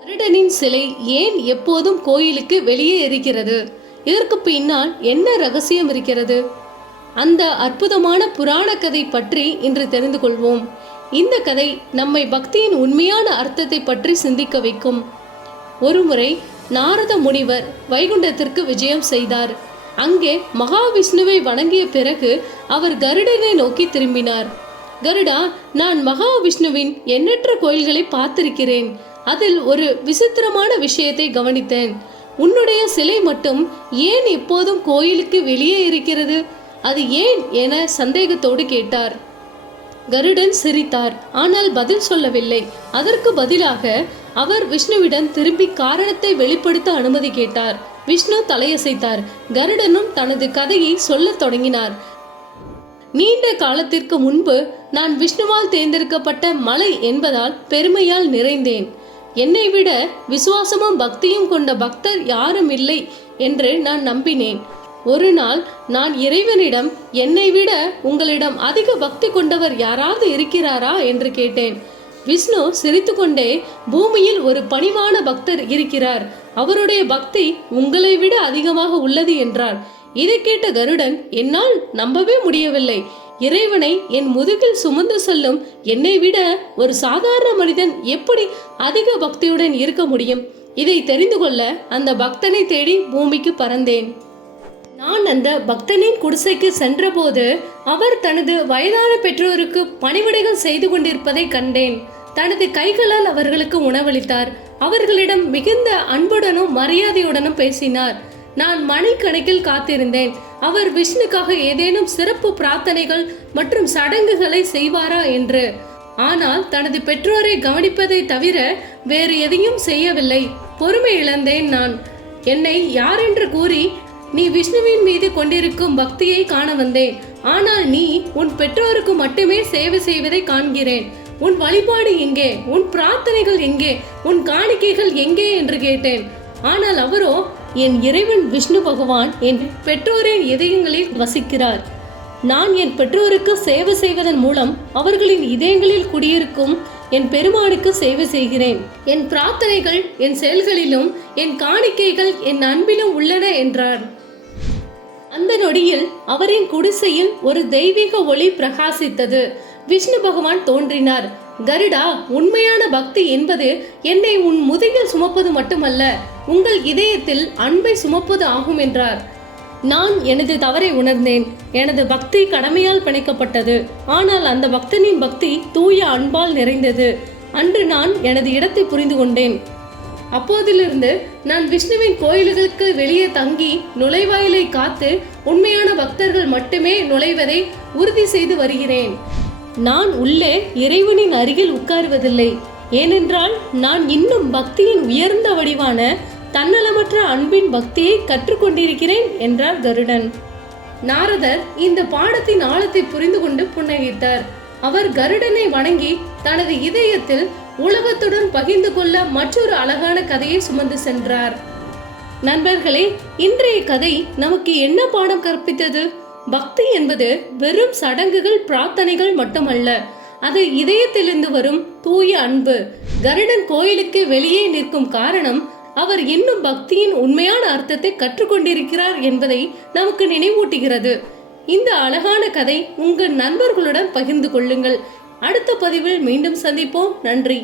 கருடனின் சிலை ஏன் எப்போதும் கோயிலுக்கு வெளியே இருக்கிறது? இதற்கு பின்னால் என்ன ரகசியம் இருக்கிறது? அந்த அற்புதமான புராண கதை பற்றி இன்று தெரிந்து கொள்வோம். இந்த கதை நம்மை பக்தியின் உண்மையான அர்த்தத்தை பற்றி சிந்திக்க வைக்கும். ஒருமுறை நாரத முனிவர் வைகுண்டத்திற்கு விஜயம் செய்தார். அங்கே மகாவிஷ்ணுவை வணங்கிய பிறகு அவர் கருடனை நோக்கி திரும்பினார். கருடா, நான் மகாவிஷ்ணுவின் எண்ணற்ற கோயில்களை பார்த்திருக்கிறேன். அதில் ஒரு விசித்திரமான விஷயத்தை கவனித்தேன். உன்னுடைய சிலை மட்டும் ஏன் எப்போதும் கோயிலுக்கு வெளியே இருக்கிறது? அது ஏன் என சந்தேகத்தோடு கேட்டார். கருடன் சிரித்தார், ஆனால் பதில் சொல்லவில்லை. அதற்கு பதிலாக அவர் விஷ்ணுவிடம் திரும்பி காரணத்தை வெளிப்படுத்த அனுமதி கேட்டார். விஷ்ணு தலையசைத்தார். கருடனும் தனது கதையை சொல்லத் தொடங்கினார். நீண்ட காலத்திற்கு முன்பு நான் விஷ்ணுவால் தேர்ந்தெடுக்கப்பட்ட மலை என்பதால் பெருமையால் நிறைந்தேன். என்னை விட விசுவாசமும் பக்தியும் கொண்ட பக்தர் யாரும் இல்லை என்று நான் நம்பினேன். ஒரு நாள் நான் இறைவனிடம், என்னை விட உங்களிடம் அதிக பக்தி கொண்டவர் யாராவது இருக்கிறாரா என்று கேட்டேன். விஷ்ணு சிரித்துக்கொண்டே, பூமியில் ஒரு பணிவான பக்தர் இருக்கிறார். அவருடைய பக்தி உங்களை விட அதிகமாக உள்ளது என்றார். இதை கேட்ட கருடன், என்னால் நம்பவே முடியவில்லை. இறைவனை என் முதுகில் சுமந்து செல்லும் என்னை விட ஒரு சாதாரண மனிதன் எப்படி அதிக பக்தியுடன் இருக்க முடியும்? இதை தெரிந்து கொள்ள அந்த பக்தனை தேடி பூமிக்கு பறந்தேன். நான் அந்த பக்தனின் குடிசைக்கு சென்றபோது அவர் தனது வயதான பெற்றோருக்கு பணிவிடைகள் செய்து கொண்டிருப்பதை கண்டேன். தனது கைகளால் அவர்களுக்கு உணவளித்தார். அவர்களிடம் மிகுந்த அன்புடனும் மரியாதையுடனும் பேசினார். நான் மணிக்கணக்கில் காத்திருந்தேன். அவர் விஷ்ணுக்காக ஏதேனும் சிறப்பு பிரார்த்தனைகள் மற்றும் சடங்குகளை செய்வாரா என்று. ஆனால் தனது பெற்றோரை கவனிப்பதை தவிர வேறு எதையும் செய்யவில்லை. பொறுமை இழந்தேன் நான். என்னை யார் என்று கூறி நீ விஷ்ணுவின் மீது கொண்டிருக்கும் பக்தியை காண வந்தேன். ஆனால் நீ உன் பெற்றோருக்கு மட்டுமே சேவை செய்வதை காண்கிறேன். உன் வழிபாடு எங்கே? உன் பிரார்த்தனைகள் எங்கே? உன் காணிக்கைகள் எங்கே என்று கேட்டேன். ஆனால் அவரோ, என் இறைவன் விஷ்ணு பகவான் என் பெற்றோரின் இதயங்களில் வசிக்கிறார். நான் என் பெற்றோருக்கு சேவை செய்வதன் மூலம் அவர்களின் இதயங்களில் குடியிருக்கும் என் பெருமானுக்கு சேவை செய்கிறேன். என் பிரார்த்தனைகள் என் செயல்களிலும் என் காணிக்கைகள் என் அன்பிலும் உள்ளன என்றார். அந்த நொடியில் அவரின் குடிசையில் ஒரு தெய்வீக ஒளி பிரகாசித்தது. விஷ்ணு பகவான் தோன்றினார். கருடா, உண்மையான பக்தி என்பது என்னை உன் முதுகில் சுமப்பது மட்டுமல்ல, உங்கள் இதயத்தில் அன்பை சுமப்பது ஆகும் என்றார். நான் எனது தவறை உணர்ந்தேன். எனது பக்தி கடமையால் பிணைக்கப்பட்டது. ஆனால் அந்த பக்தனின் பக்தி தூய அன்பால் நிறைந்தது. அன்று நான் எனது இடத்தை புரிந்து கொண்டேன். அப்போதிலிருந்து நான் விஷ்ணுவின் கோயில்களுக்கு வெளியே தங்கி நுழைவாயிலை காத்து உண்மையான பக்தர்கள் மட்டுமே நுழைவதை உறுதி செய்து வருகிறேன். நான் உள்ளே இறைவனின் அருகில் உட்காருவதில்லை. ஏனென்றால் நான் இன்னும் பக்தியின் உயர்ந்த வடிவான தன்னலமற்ற அன்பின் பக்தியை கற்றுக்கொண்டிருக்கிறேன் என்றார் கருடன். நாரதர் இந்த பாடத்தின் ஆழத்தை புரிந்து கொண்டு புன்னகைத்தார். அவர் கருடனை வணங்கி தனது இதயத்தில் உலகத்துடன் பகிர்ந்து கொள்ள மற்றொரு அழகான கதையை சுமந்து சென்றார். நண்பர்களே, இன்றைய கதை நமக்கு என்ன பாடம் கற்பித்தது? பக்தி என்பது வெறும் சடங்குகள், பிரார்த்தனைகள் மட்டுமல்ல. அது இதயத்திலிருந்து வரும் தூய அன்பு. கருடன் கோயிலுக்கு வெளியே நிற்கும் காரணம் அவர் இன்னும் பக்தியின் உண்மையான அர்த்தத்தை கற்றுக்கொண்டிருக்கிறார் என்பதை நமக்கு நினைவூட்டுகிறது. இந்த அழகான கதை உங்கள் நண்பர்களுடன் பகிர்ந்து கொள்ளுங்கள். அடுத்த பதிவில் மீண்டும் சந்திப்போம். நன்றி.